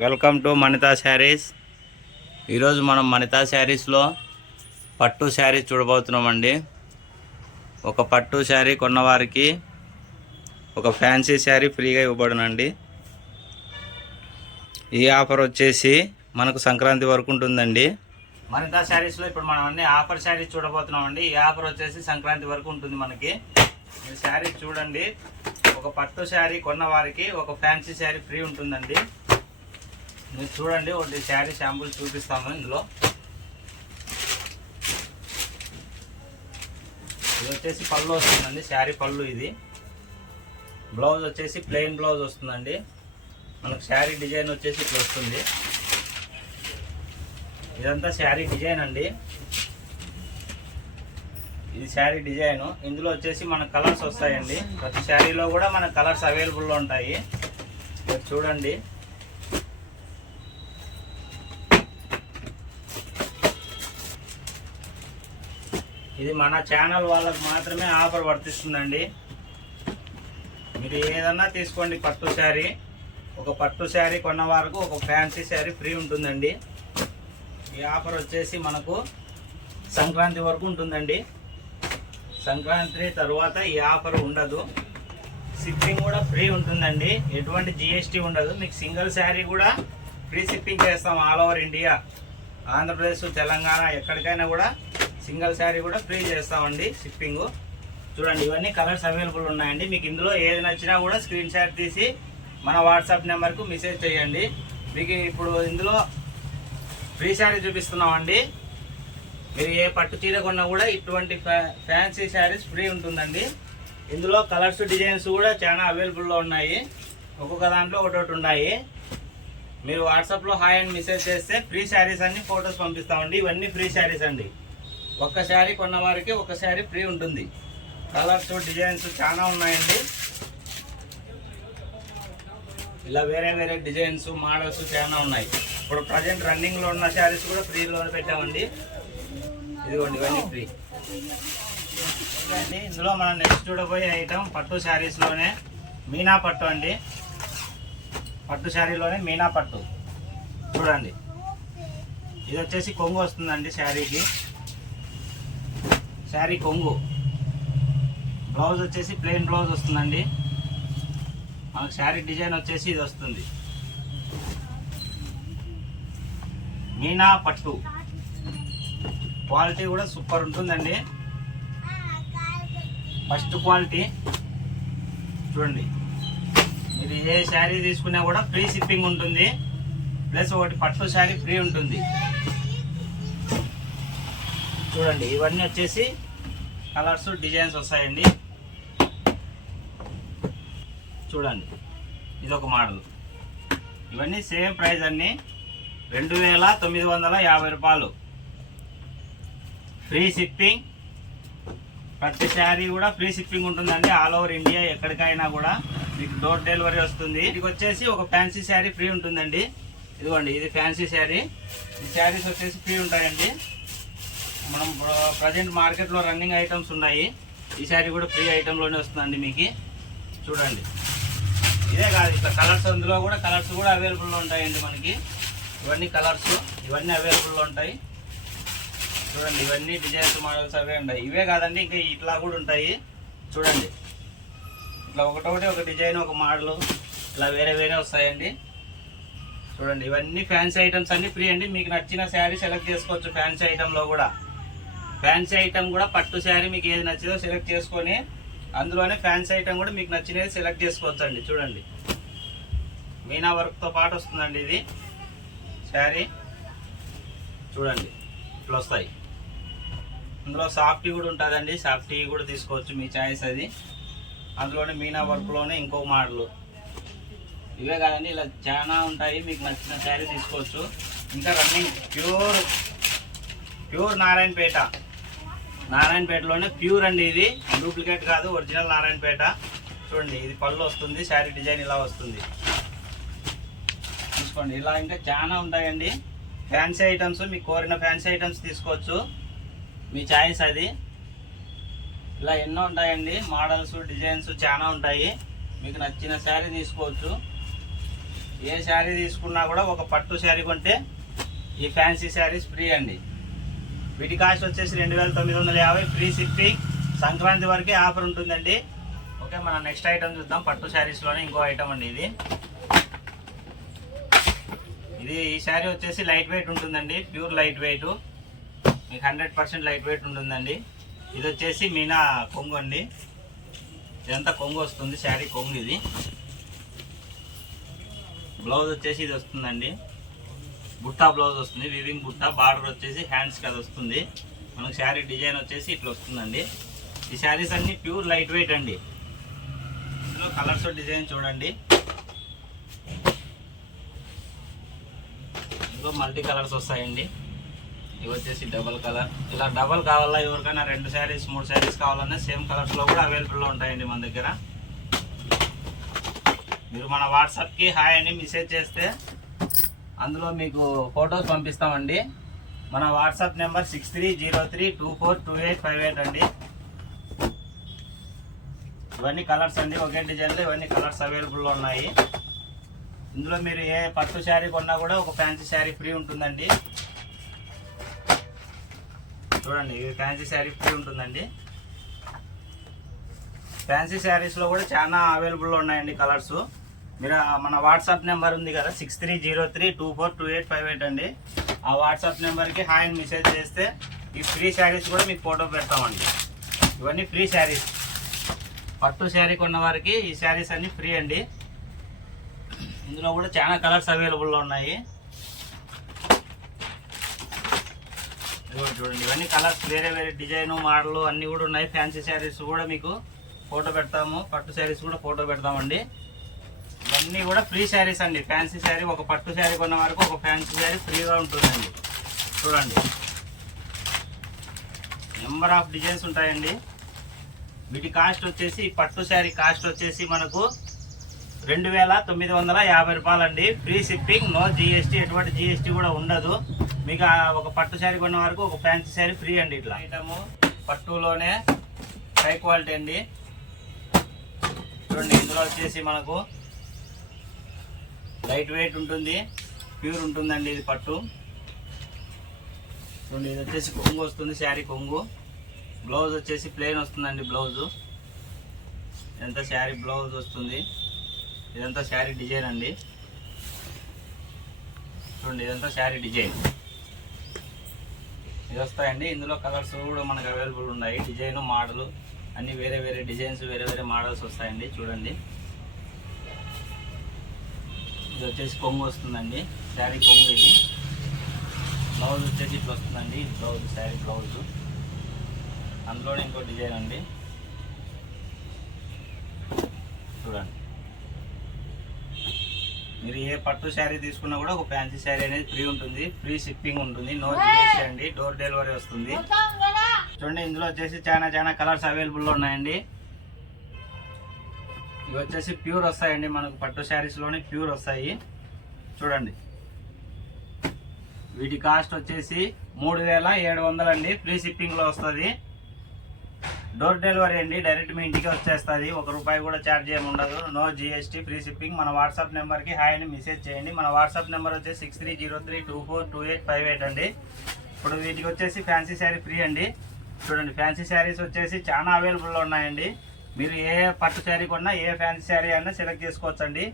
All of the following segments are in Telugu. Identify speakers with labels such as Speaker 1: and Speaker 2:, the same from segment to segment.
Speaker 1: Welcome to మణితా saris. ఈరోజు మనం మణితా శారీస్లో పట్టు శారీ చూడబోతున్నామండి. ఒక పట్టు శారీ కొన్నవారికి ఒక ఫ్యాన్సీ శారీ ఫ్రీగా ఇవ్వబడునండి. ఈ ఆఫర్ వచ్చేసి మనకు సంక్రాంతి వరకు ఉంటుందండి. మణితా శారీస్లో ఇప్పుడు మనం అన్ని ఆఫర్ శారీస్ చూడబోతున్నామండి. ఈ ఆఫర్ వచ్చేసి సంక్రాంతి వరకు ఉంటుంది మనకి. ఈ శారీ చూడండి. ఒక పట్టు శారీ కొన్న వారికి ఒక ఫ్యాన్సీ శారీ ఫ్రీ ఉంటుందండి. మీరు చూడండి ఒకటి శారీ శాంపుల్ చూపిస్తాము ఇందులో. ఇది వచ్చేసి పళ్ళు వస్తుందండి శారీ పళ్ళు ఇది. బ్లౌజ్ వచ్చేసి ప్లెయిన్ బ్లౌజ్ వస్తుందండి. మనకు శారీ డిజైన్ వచ్చేసి ఇట్లా వస్తుంది. ఇదంతా శారీ డిజైన్ అండి. ఇది శారీ డిజైన్. ఇందులో వచ్చేసి మన కలర్స్ వస్తాయండి. ప్రతి శారీలో కూడా మన కలర్స్ అవైలబుల్లో ఉంటాయి. మీరు చూడండి. ఇది మన ఛానల్ వాళ్ళకి మాత్రమే ఆఫర్ వర్తిస్తుందండి. మీరు ఏదన్నా తీసుకోండి పట్టు శారీ. ఒక పట్టు శారీ కొన్న వరకు ఒక ఫ్యాన్సీ శారీ ఫ్రీ ఉంటుందండి. ఈ ఆఫర్ వచ్చేసి మనకు సంక్రాంతి వరకు ఉంటుందండి. సంక్రాంతి తర్వాత ఈ ఆఫర్ ఉండదు. షిప్పింగ్ కూడా ఫ్రీ ఉంటుందండి. ఎటువంటి జిఎస్టీ ఉండదు. మీకు సింగిల్ శారీ కూడా ఫ్రీ షిప్పింగ్ చేస్తాం all over India Andhra Pradesh Telangana ఎక్కడికైనా కూడా సింగిల్ శారీ కూడా ఫ్రీ చేస్తామండి షిప్పింగ్. చూడండి ఇవన్నీ కలర్స్ అవైలబుల్ ఉన్నాయండి. మీకు ఇందులో ఏది నచ్చినా కూడా స్క్రీన్ షాట్ తీసి మన వాట్సాప్ నెంబర్కు మెసేజ్ చేయండి. మీకు ఇప్పుడు ఇందులో ఫ్రీ శారీ చూపిస్తున్నామండి. మీరు ఏ పట్టు చీర కొన్నా కూడా ఇటువంటి ఫ్యా- ఫ్యాన్సీ శారీస్ ఫ్రీ ఉంటుందండి. ఇందులో కలర్స్ డిజైన్స్ కూడా చాలా అవైలబుల్లో ఉన్నాయి. ఒక్కొక్క దాంట్లో ఒకటోటి ఉన్నాయి మీరు వాట్సాప్లో హాయ్ అండ్ మెసేజ్ చేస్తే ఫ్రీ శారీస్ అన్ని ఫొటోస్ పంపిస్తామండి. ఇవన్నీ ఫ్రీ శారీస్ అండి. ఒక్క శారీ కొన్న వారికి ఒక శారీ ఫ్రీ ఉంటుంది. కలర్స్ డిజైన్స్ చాలా ఉన్నాయండి. ఇలా వేరే వేరే డిజైన్స్ మోడల్స్ చాలా ఉన్నాయి. ఇప్పుడు ప్రజెంట్ రన్నింగ్లో ఉన్న శారీస్ కూడా ఫ్రీలో పెట్టామండి. ఇదిగోండి ఇవన్నీ ఫ్రీ అండి ఇందులో మనం నెక్స్ట్ చూడబోయే ఐటమ్ పట్టు శారీస్లోనే మీనా పట్టు అండి. పట్టు శారీలోనే మీనా పట్టు. చూడండి. ఇది వచ్చేసి కొంగు వస్తుందండి శారీకి. శారీ కొంగు. బ్లౌజ్ వచ్చేసి ప్లెయిన్ బ్లౌజ్ వస్తుందండి. మనకు శారీ డిజైన్ వచ్చేసి ఇది వస్తుంది. మీనా పట్టు. క్వాలిటీ కూడా సూపర్ ఉంటుందండి. First quality. చూడండి. మీరు ఏ శారీ తీసుకున్నా కూడా ఫ్రీ షిప్పింగ్ ఉంటుంది. ప్లస్ ఒకటి పట్టు శారీ ఫ్రీ ఉంటుంది. చూడండి ఇవన్నీ వచ్చేసి కలర్స్ డిజైన్స్ వస్తాయండి. చూడండి ఇది ఒక మోడల్. ఇవన్నీ సేమ్ ప్రైస్ అన్నీ రెండు వేల తొమ్మిది వందల యాభై రూపాయలు. Free shipping. ప్రతి శారీ కూడా ఫ్రీ షిప్పింగ్ ఉంటుందండి. ఆల్ ఓవర్ ఇండియా ఎక్కడికైనా కూడా మీకు డోర్ డెలివరీ వస్తుంది. ఇది వచ్చేసి ఒక ఫ్యాన్సీ శారీ ఫ్రీ ఉంటుందండి. ఇదిగోండి ఇది ఫ్యాన్సీ శారీ. ఈ శారీస్ వచ్చేసి ఫ్రీ ఉంటాయండి. మనం ప్రజెంట్ మార్కెట్లో రన్నింగ్ ఐటమ్స్ ఉన్నాయి. ఈ శారీ కూడా ఫ్రీ ఐటెంలోనే వస్తుందండి మీకు. చూడండి. ఇదే కాదు ఇట్లా కలర్స్ అందులో కూడా కలర్స్ కూడా అవైలబుల్లో ఉంటాయండి మనకి. ఇవన్నీ కలర్స్ ఇవన్నీ అవైలబుల్లో ఉంటాయి. చూడండి ఇవన్నీ డిజైన్స్ మోడల్స్ అవే ఉంటాయి ఇవే కాదండి ఇంకా ఇట్లా కూడా ఉంటాయి. చూడండి. ఇట్లా ఒకటొకటి ఒక డిజైన్ ఒక మోడల్ ఇలా వేరే వేరే వస్తాయండి. చూడండి ఇవన్నీ ఫ్యాన్సీ ఐటమ్స్ అన్నీ ఫ్రీ అండి. మీకు నచ్చిన శారీ సెలెక్ట్ చేసుకోవచ్చు ఫ్యాన్సీ ఐటెంలో కూడా. ఫ్యాన్సీ ఐటమ్ కూడా పట్టు శారీ మీకు ఏది నచ్చిందో సెలెక్ట్ చేసుకొని అందులోనే ఫ్యాన్సీ ఐటమ్ కూడా మీకు నచ్చినది సెలెక్ట్ చేసుకోవచ్చు అండి చూడండి. మీనా వర్క్తో పాటు వస్తుందండి ఇది. శారీ. చూడండి. ఇట్లా వస్తాయి. అందులో సాఫ్టీ కూడా ఉంటుందండి. సాఫ్టీ కూడా తీసుకోవచ్చు మీ ఛాయిస్ అది. అందులోనే మీనా వర్క్లోనే ఇంకో మోడల్. ఇవే కాదండి ఇలా చాలా ఉంటాయి. మీకు నచ్చిన శారీ తీసుకోవచ్చు. ఇంకా రన్నింగ్. ప్యూర్. ప్యూర్ నారాయణపేట. నారాయణపేటలోనే ప్యూర్ అండి ఇది. డూప్లికేట్ కాదు ఒరిజినల్ నారాయణపేట. చూడండి ఇది పళ్ళు వస్తుంది శారీ డిజైన్ ఇలా వస్తుంది. చూసుకోండి ఇలా ఇంకా చాలా ఉంటాయండి. ఫ్యాన్సీ ఐటమ్స్ మీకు కోరిన ఫ్యాన్సీ ఐటమ్స్ తీసుకోవచ్చు. మీ ఛాయిస్ అది. ఇలా ఎన్నో ఉంటాయండి. మోడల్స్ డిజైన్స్ చాలా ఉంటాయి. మీకు నచ్చిన శారీ తీసుకోవచ్చు. ఏ శారీ తీసుకున్నా కూడా ఒక పట్టు శారీ కొంటే ఈ ఫ్యాన్సీ శారీస్ ఫ్రీ అండి. వీటి కాస్ట్ వచ్చేసి రెండు వేల తొమ్మిది వందల యాభై ఫ్రీ షిప్పింగ్. సంక్రాంతి వరకే ఆఫర్ ఉంటుందండి. ఓకే మనం నెక్స్ట్ ఐటమ్ చూద్దాం. పట్టు శారీస్లోనే ఇంకో ఐటమ్ అండి ఇది. ఇది ఈ శారీ వచ్చేసి లైట్ వెయిట్ ఉంటుందండి ప్యూర్ లైట్ వెయిట్. మీకు హండ్రెడ్ పర్సెంట్ లైట్ వెయిట్ ఉంటుందండి. ఇది వచ్చేసి మీనా కొంగు అండి. ఇదంతా కొంగు వస్తుంది శారీ కొంగు ఇది. బ్లౌజ్ వచ్చేసి ఇది వస్తుందండి. బుట్టా బ్లౌజ్ వస్తుంది వివింగ్ బుట్టా బార్డర్ వచ్చేసి హ్యాండ్స్ కదా వస్తుంది. మనకు శారీ డిజైన్ వచ్చేసి ఇట్లా వస్తుందండి. ఈ శారీస్ అన్ని ప్యూర్ లైట్ వెయిట్ అండి. ఇందులో కలర్స్ డిజైన్ చూడండి. ఇందులో మల్టీ కలర్స్ వస్తాయండి. ఇవి వచ్చేసి డబల్ కలర్ ఇలా డబల్ కావాలా ఎవరికైనా రెండు శారీస్ మూడు శారీస్ కావాలన్నా సేమ్ కలర్స్లో కూడా అవైలబుల్లో ఉంటాయండి మన దగ్గర. మీరు మన వాట్సాప్కి హాయ్ అని మెసేజ్ చేస్తే అందులో మీకు ఫొటోస్ పంపిస్తామండి. మన WhatsApp number six three zero three two four two eight five eight అండి. ఇవన్నీ కలర్స్ అండి. ఒకే డిజైన్లో ఇవన్నీ కలర్స్ అవైలబుల్లో ఉన్నాయి. ఇందులో మీరు ఏ పట్టు శారీ కొన్నా కూడా ఒక ఫ్యాన్సీ శారీ ఫ్రీ ఉంటుందండి. చూడండి ఇది ఫ్యాన్సీ శారీ ఫ్రీ ఉంటుందండి. ఫ్యాన్సీ శారీస్లో కూడా చాలా అవైలబుల్లో ఉన్నాయండి కలర్స్. మీరు మన వాట్సాప్ నెంబర్ ఉంది కదా six three zero three two four two eight five eight అండి. ఆ వాట్సాప్ నెంబర్కి హాయ్ అని మెసేజ్ చేస్తే ఈ ఫ్రీ శారీస్ కూడా మీకు ఫోటో పెడతామండి. ఇవన్నీ ఫ్రీ శారీస్. పట్టు శారీ కొన్న వారికి ఈ శారీస్ అన్నీ ఫ్రీ అండి. ఇందులో కూడా చాలా కలర్స్ అవైలబుల్లో ఉన్నాయి. చూడండి ఇవన్నీ కలర్స్ వేరే వేరే డిజైన్ మోడల్ అన్నీ కూడా ఉన్నాయి. ఫ్యాన్సీ శారీస్ కూడా మీకు ఫోటో పెడతాము. పట్టు శారీస్ కూడా ఫోటో పెడతామండి. ఇవన్నీ కూడా ఫ్రీ శారీస్ అండి. ఫ్యాన్సీ శారీ ఒక పట్టు శారీ కొన్న వరకు ఒక ఫ్యాన్సీ శారీ ఫ్రీగా ఉంటుందండి. చూడండి. నెంబర్ ఆఫ్ డిజైన్స్ ఉంటాయండి. వీటి కాస్ట్ వచ్చేసి పట్టు శారీ కాస్ట్ వచ్చేసి మనకు రెండు వేల తొమ్మిది వందల యాభై రూపాయలండి. ఫ్రీ షిప్పింగ్ నో జిఎస్టీ ఎటువంటి జిఎస్టీ కూడా ఉండదు. మీకు ఒక పట్టు శారీ కొన్న వరకు ఒక ఫ్యాన్సీ శారీ ఫ్రీ అండి ఇట్లా. ఐటము పట్టులోనే హై క్వాలిటీ అండి. చూడండి ఇందులో వచ్చేసి మనకు లైట్ వెయిట్ ఉంటుంది ప్యూర్ ఉంటుందండి ఇది పట్టు. చూడండి ఇది వచ్చేసి కొంగు వస్తుంది శారీ కొంగు. బ్లౌజ్ వచ్చేసి ప్లెయిన్ వస్తుందండి బ్లౌజు. ఇదంతా శారీ బ్లౌజ్ వస్తుంది. ఇదంతా శారీ డిజైన్ అండి. చూడండి ఇదంతా శారీ డిజైన్. ఇది వస్తాయండి. ఇందులో కలర్స్ కూడా మనకు అవైలబుల్ ఉన్నాయి. డిజైన్ మోడలు అన్నీ వేరే వేరే డిజైన్స్ వేరే వేరే మోడల్స్ వస్తాయండి. చూడండి. ఇది వచ్చేసి కొంగు వస్తుందండి శారీ కొంగు ఇది. బ్లౌజ్ వచ్చేసి ఇట్లా వస్తుందండి బ్లౌజ్ శారీ బ్లౌజ్ అందులోనే ఇంకో డిజైన్ అండి. చూడండి. మీరు ఏ పట్టు శారీ తీసుకున్నా కూడా ఒక ఫ్యాన్సీ శారీ అనేది ఫ్రీ ఉంటుంది ఫ్రీ షిప్పింగ్ ఉంటుంది నో జిఎస్టీ అండి డోర్ డెలివరీ వస్తుంది. చూడండి ఇందులో వచ్చేసి చాలా చాలా కలర్స్ అవైలబుల్లో ఉన్నాయండి. ఇవి వచ్చేసి ప్యూర్ వస్తాయండి. మనకు పట్టు శారీస్లోనే ప్యూర్ వస్తాయి. చూడండి. వీటి కాస్ట్ వచ్చేసి మూడు వేల ఏడు వందలండి ఫ్రీ షిప్పింగ్లో వస్తుంది. డోర్ డెలివరీ అండి. డైరెక్ట్ మీ ఇంటికి వచ్చేస్తుంది. ఒక రూపాయి కూడా ఛార్జ్ ఏమి ఉండదు. No GST free shipping. మన వాట్సాప్ నెంబర్కి హాయ్ అని మెసేజ్ చేయండి. మన వాట్సాప్ నెంబర్ వచ్చేసి six three zero three two four two eight five eight అండి. ఇప్పుడు వీటికి వచ్చేసి ఫ్యాన్సీ శారీ ఫ్రీ అండి. చూడండి ఫ్యాన్సీ శారీస్ వచ్చేసి చాలా అవైలబుల్లో ఉన్నాయండి. మీరు ఏ పట్టు శారీ కొన్నా ఏ ఫ్యాన్సీ శారీ అయినా సెలెక్ట్ చేసుకోవచ్చండి.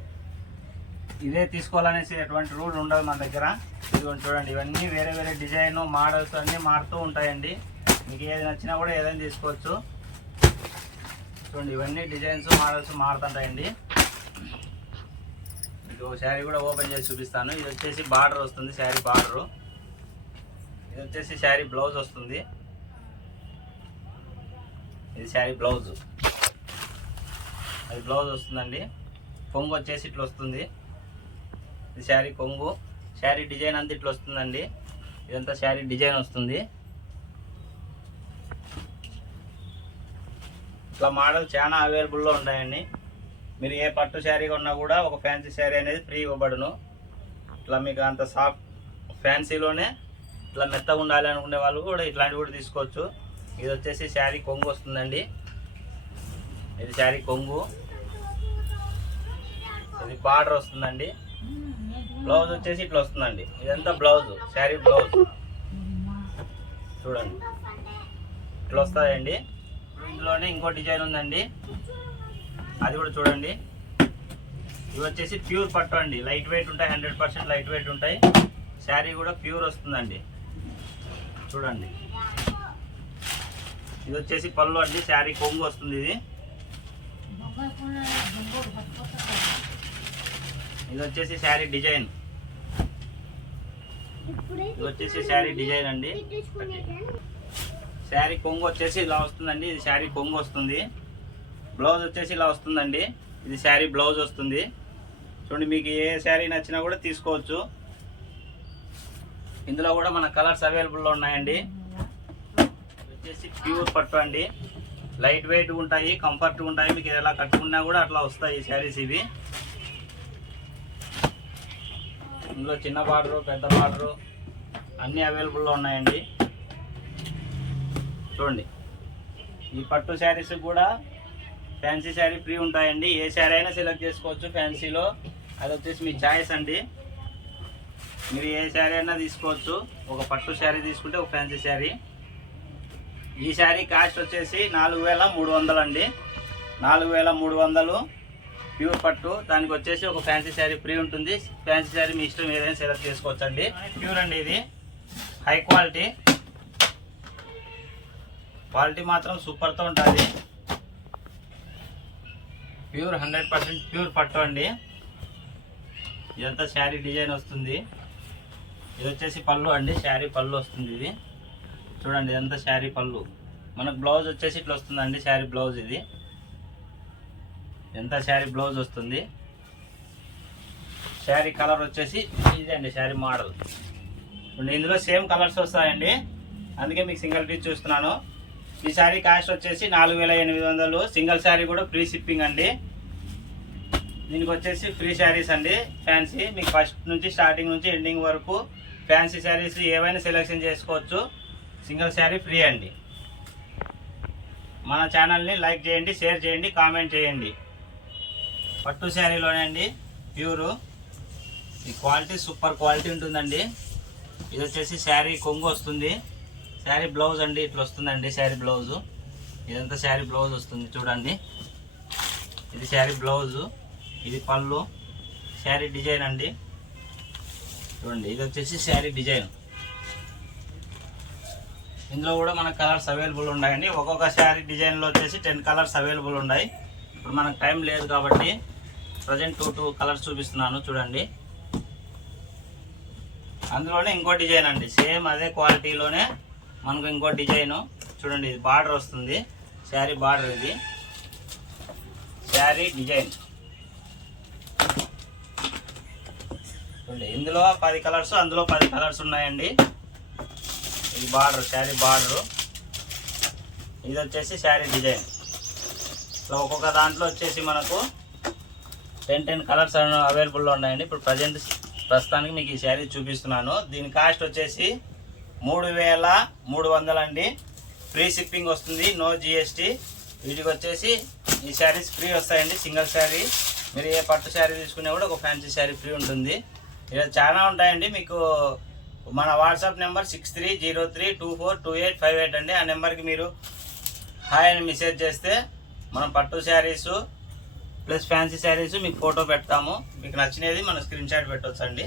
Speaker 1: ఇదే తీసుకోవాలనేసి ఎటువంటి రూల్ ఉండదు మన దగ్గర. ఇదిగోండి చూడండి ఇవన్నీ వేరే వేరే డిజైన్ మోడల్స్ అన్నీ మారుతూ ఉంటాయండి. మీకు ఏది నచ్చినా కూడా ఏదైనా తీసుకోవచ్చు. చూడండి ఇవన్నీ డిజైన్స్ మోడల్స్ మారుతుంటాయండి. మీకు శారీ కూడా ఓపెన్ చేసి చూపిస్తాను. ఇది వచ్చేసి బార్డర్ వస్తుంది శారీ బార్డరు. ఇది వచ్చేసి శారీ బ్లౌజ్ వస్తుంది. ఇది శారీ బ్లౌజ్. అది బ్లౌజ్ వస్తుందండి. కొంగు వచ్చేసి ఇట్లా వస్తుంది. ఇది శారీ కొంగు. శారీ డిజైన్ అంతా ఇట్లా వస్తుందండి. ఇదంతా శారీ డిజైన్ వస్తుంది. ఇట్లా మోడల్ చాలా అవైలబుల్లో ఉన్నాయండి. మీరు ఏ పట్టు శారీ కొన్నా కూడా ఒక ఫ్యాన్సీ శారీ అనేది ఫ్రీ ఇవ్వబడును. ఇట్లా మీకు అంత సాఫ్ట్ ఫ్యాన్సీలోనే ఇట్లా మెత్తగా ఉండాలి అనుకునే వాళ్ళు కూడా ఇట్లాంటివి కూడా తీసుకోవచ్చు. ఇది వచ్చేసి శారీ కొంగు వస్తుందండి. ఇది శారీ కొంగు. ఇది బార్డర్ వస్తుందండి. బ్లౌజ్ వచ్చేసి ఇట్లా వస్తుందండి. ఇదంతా బ్లౌజ్ శారీ బ్లౌజ్. చూడండి. ఇట్లా వస్తుందండి ఇందులోనే ఇంకో డిజైన్ ఉందండి. అది కూడా చూడండి. ఇవి వచ్చేసి ప్యూర్ పట్టు అండి. లైట్ వెయిట్ ఉంటాయి హండ్రెడ్ పర్సెంట్ లైట్ వెయిట్ ఉంటాయి. శారీ కూడా ప్యూర్ వస్తుందండి. చూడండి. ఇది వచ్చేసి పళ్ళు అండి. శారీ కొంగు వస్తుంది ఇది. ఇది వచ్చేసి శారీ డిజైన్. ఇది వచ్చేసి శారీ డిజైన్ అండి. శారీ కొంగు వచ్చేసి ఇలా వస్తుందండి. ఇది శారీ కొంగు వస్తుంది. బ్లౌజ్ వచ్చేసి ఇలా వస్తుందండి. ఇది శారీ బ్లౌజ్ వస్తుంది. చూడండి మీకు ఏ శారీ నచ్చినా కూడా తీసుకోవచ్చు. ఇందులో కూడా మన కలర్స్ అవైలబుల్లో ఉన్నాయండి. వచ్చేసి ప్యూర్ పట్టు అండి. లైట్ వెయిట్ ఉంటాయి కంఫర్ట్ ఉంటాయి. మీకు ఎలా కట్టుకున్నా కూడా అట్లా వస్తాయి ఈ శారీస్ ఇవి. ఇందులో చిన్న బార్డరు పెద్ద బార్డరు అన్నీ అవైలబుల్లో ఉన్నాయండి. చూడండి. ఈ పట్టు శారీస్ కూడా ఫ్యాన్సీ శారీ ఫ్రీ ఉంటాయండి. ఏ శారీ అయినా సెలెక్ట్ చేసుకోవచ్చు ఫ్యాన్సీలో అది వచ్చేసి మీ ఛాయిస్ అండి. మీరు ఏ శారీ అయినా తీసుకోవచ్చు. ఒక పట్టు శారీ తీసుకుంటే ఒక ఫ్యాన్సీ శారీ ఈ శారీ కాస్ట్ వచ్చేసి నాలుగు వేల మూడు వందలు అండి. నాలుగు వేల మూడు వందలు. ప్యూర్ పట్టు. దానికి వచ్చేసి ఒక ఫ్యాన్సీ శారీ ఫ్రీ ఉంటుంది. ఫ్యాన్సీ శారీ మీ ఇష్టం ఏదైనా సెలెక్ట్ చేసుకోవచ్చు అండి ప్యూర్ అండి ఇది. హై క్వాలిటీ క్వాలిటీ మాత్రం సూపర్తో ఉంటుంది. ప్యూర్ హండ్రెడ్ పర్సెంట్ ప్యూర్ పట్టు అండి. ఇదంతా శారీ డిజైన్ వస్తుంది. ఇది వచ్చేసి పళ్ళు అండి. శారీ పళ్ళు వస్తుంది ఇది. చూడండి ఇదంతా శారీ పళ్ళు. మనకు బ్లౌజ్ వచ్చేసి ఇట్లా వస్తుందండి. శారీ బ్లౌజ్ ఇది. ఎంత శారీ బ్లౌజ్ వస్తుంది? శారీ కలర్ వచ్చేసి ఇదండి అండి శారీ మోడల్. ఇందులో సేమ్ కలర్స్ వస్తాయండి. అందుకే మీకు సింగిల్ పీస్ చూస్తున్నాను. ఈ శారీ కాస్ట్ వచ్చేసి నాలుగు వేల ఎనిమిది వందలు. సింగిల్ శారీ కూడా ఫ్రీ షిప్పింగ్ అండి. దీనికి వచ్చేసి ఫ్రీ శారీస్ అండి ఫ్యాన్సీ. మీకు ఫస్ట్ నుంచి స్టార్టింగ్ నుంచి ఎండింగ్ వరకు ఫ్యాన్సీ శారీస్ ఏవైనా సెలెక్షన్ చేసుకోవచ్చు. సింగిల్ శారీ ఫ్రీ అండి. మన ఛానల్ని లైక్ చేయండి షేర్ చేయండి కామెంట్ చేయండి. పట్టు శారీలోనే అండి ప్యూరు. ఈ క్వాలిటీ సూపర్ క్వాలిటీ ఉంటుందండి. ఇది వచ్చేసి శారీ కొంగు వస్తుంది. శారీ బ్లౌజ్ అండి ఇట్లా వస్తుందండి శారీ బ్లౌజు. ఇదంతా శారీ బ్లౌజ్ వస్తుంది చూడండి. ఇది శారీ బ్లౌజు ఇది పళ్ళు శారీ డిజైన్ అండి. చూడండి ఇది వచ్చేసి శారీ డిజైన్. ఇందులో కూడా మన కలర్స్ అవైలబుల్ ఉన్నాయండి. ఒక్కొక్క శారీ డిజైన్లో వచ్చేసి టెన్ కలర్స్ అవైలబుల్ ఉన్నాయి. ఇప్పుడు మనకు టైం లేదు కాబట్టి ప్రజెంట్ టూ టూ కలర్స్ చూపిస్తున్నాను చూడండి. అందులోనే ఇంకో డిజైన్ అండి. సేమ్ అదే క్వాలిటీలోనే మనకు ఇంకో డిజైను. చూడండి ఇది బార్డర్ వస్తుంది. శారీ బార్డర్ ఇది. శారీ డిజైన్. చూడండి ఇందులో పది కలర్స్ అందులో పది కలర్స్ ఉన్నాయండి. ఇది బార్డర్ శారీ బార్డరు. ఇది వచ్చేసి శారీ డిజైన్. ఇట్లా ఒక్కొక్క దాంట్లో వచ్చేసి మనకు టెన్ టెన్ కలర్స్ అవైలబుల్లో ఉన్నాయండి. ఇప్పుడు ప్రజెంట్ ప్రస్తుతానికి మీకు ఈ శారీ చూపిస్తున్నాను. దీని కాస్ట్ వచ్చేసి మూడు వేల మూడు వందలండి ఫ్రీ షిప్పింగ్ వస్తుంది నో జిఎస్టీ వీటికి వచ్చేసి ఈ శారీస్ ఫ్రీ వస్తాయండి సింగిల్ శారీ. మీరు ఏ పట్టు శారీ తీసుకున్నా కూడా ఒక ఫ్యాన్సీ శారీ ఫ్రీ ఉంటుంది. ఇలా చాలా ఉంటాయండి. మీకు మన WhatsApp number six three zero three two four two eight five eight అండి. ఆ నెంబర్కి మీరు హాయ్ అని మెసేజ్ చేస్తే మనం పట్టు శారీసు ప్లస్ ఫ్యాన్సీ శారీస్ మీకు ఫోటో పెడతాము. మీకు నచ్చినది మన స్క్రీన్ షాట్ పెట్టవచ్చు అండి